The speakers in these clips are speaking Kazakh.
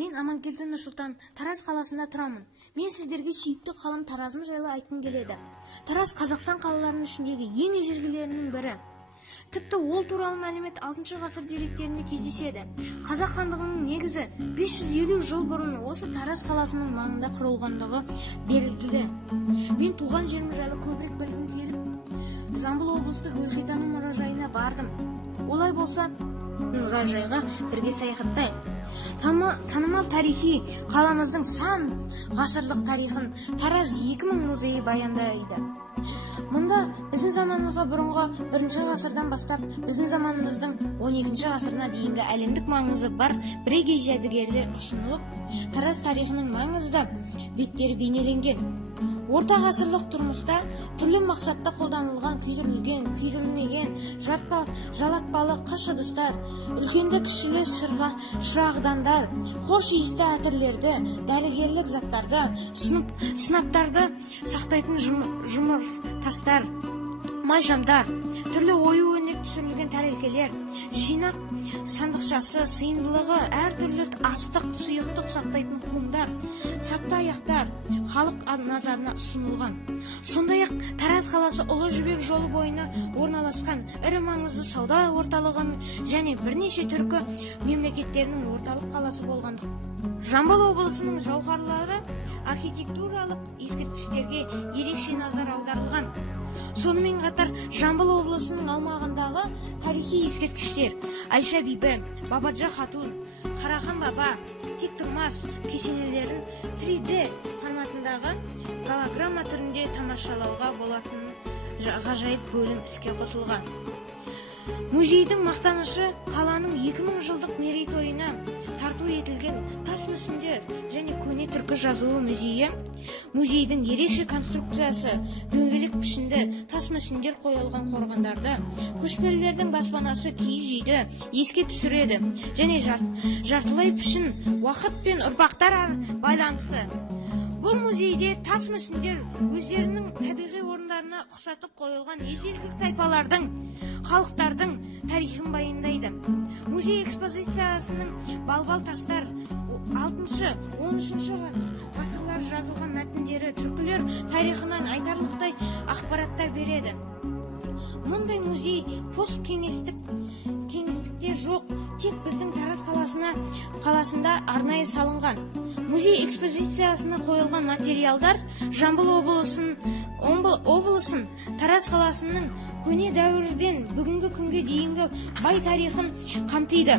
Мен Аманкелді Нұрсұлтан, Тараз қаласында тұрамын. Мен сіздерге сүйікті қалам Таразым жайлы айтқым келеді. Тараз Қазақстан қалаларының ішіндегі ең ежелгілерінің бірі. Тіпті ол туралы мәлімет 6 ғасыр деректерінде кездеседі. Қазақ хандығының негізі 550 жыл бұрын осы Тараз қаласының маңында құрылғандығы белгілі. Мен туған жерім жайлы көбірек білгім келіп, Жамбыл облыстық өлкетану мұражайына бардым. Олай болса, мұражайға бірге саяхаттайық. Танымал тарихи қаламыздың сан ғасырлық тарихын Тараз 2000 музейі баяндайды. Мұнда біздің заманымызға бұрынғы 1 ғасырдан бастап біздің заманымыздың 12 ғасырына дейінгі әлемдік маңызы бар бірегей жәдігерлер ұсынылып, Тараз тарихының маңызды беттері бейнеленген. Орта ғасырлық тұрмыста түрлі мақсатта қолданылған күйдірілген, күйдірілмеген, жалатпалы қыш ыдыстар, үлкенді кішілі шырағдандар, хош иісті әтірлерді, дәрігерлік заттарды, сынаптарды сақтайтын жұмыр тастар, майжамдар, түрлі ою-өрнек түсірілген тәрелкелер, жинақ сандықшасы, сыйымдылығы әртүрлі астық, сұйықтық сақтайтын хумдар, сатты аяқтар халық назарына ұсынылған. Сондай-ақ Тараз қаласы Ұлы Жібек жолы бойына орналасқан ірі маңызды сауда орталығы және бірнеше түркі мемлекеттерінің орталық қаласы болғандық. Жамбыл облысының жауһарлары архитектуралық ескерткіштерге ерекше назар аударылған. Сонымен қатар Жамбыл облысының аумағындағы тарихи ескерткіштер Айша бибі, Бабаджа хатун, Қарахан баба, тектұрмас кесенелерін 3D форматындағы голограмма түрінде тамашалауға болатын ғажайып бөлім іске қосылған. Музейдің мақтанышы қаланың 2000 жылдық мерейтойына тарту етілген тас мүсіндер және көне түркі жазуы музейі. Музейдің ерекше конструкциясы дөңгелек пішінді тас мүсіндер қойылған қорғандарды, көшпелілердің баспанасы киіз үйді еске түсіреді және жартылай пішін уақыт пен ұрпақтар байланысы. Бұл музейде тас мүсіндер өздерінің табиғи орындарына ұқсатып қойылған ежелгі тайпалардың, халықтардың тарихын баяндайды. Музей экспозициясының балбал тастар 6-13 ғасырлар жазылған мәтіндері түркілер тарихынан айтарлықтай ақпараттар береді. Мұндай музей посткеңестікте жоқ, тек біздің Тараз қаласында арнайы салынған. Музей экспозициясына қойылған материалдар Жамбыл облысын, Тараз қаласының көне дәуірден бүгінгі күнге дейінгі бай тарихын қамтиды.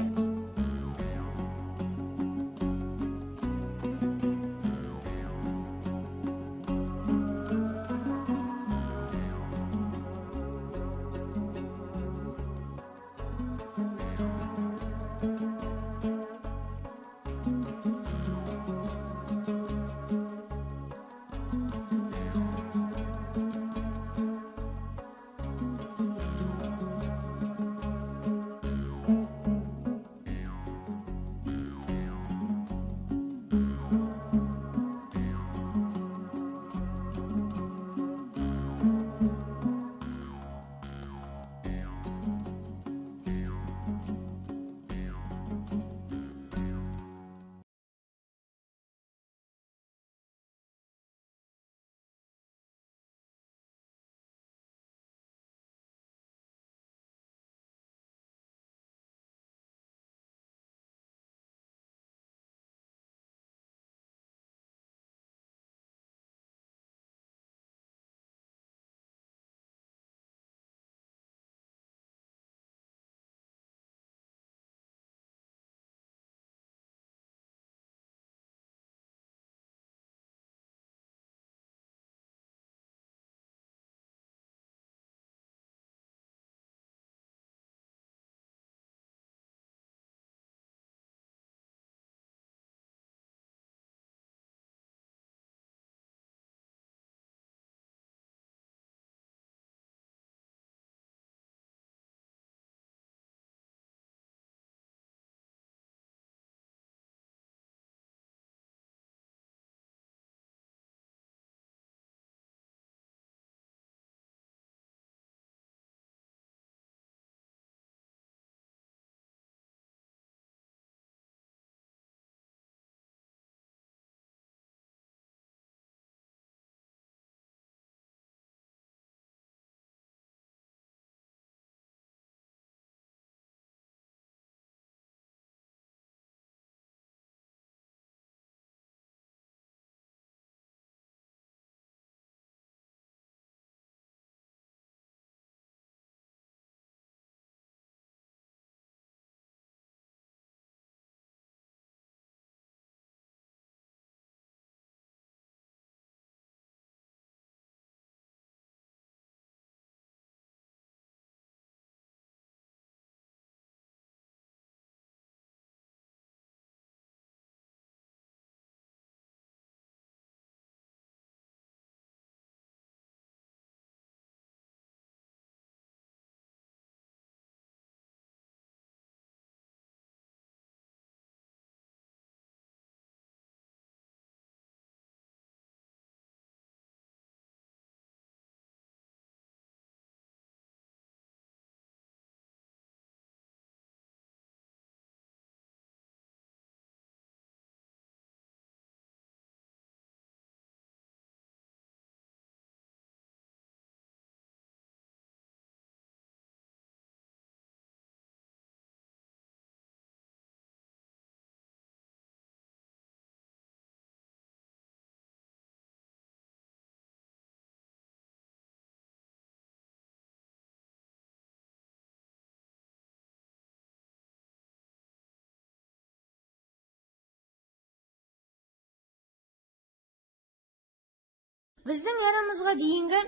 Біздің эрамызға дейінгі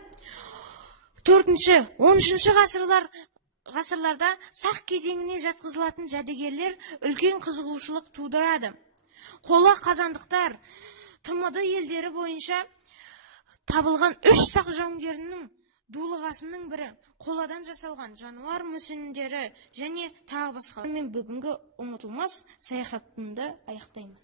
4-13 ғасырларда сақ кезеңіне жатқызылатын жәдігерлер үлкен қызығушылық тудырады. Қола қазандықтар ТМД елдері бойынша табылған 3 сақ жауынгерінің дулығасының бірі, қоладан жасалған жануар мүсіндері және тағы басқа. Мен бүгінгі ұмытылмас саяхатымды аяқтаймын.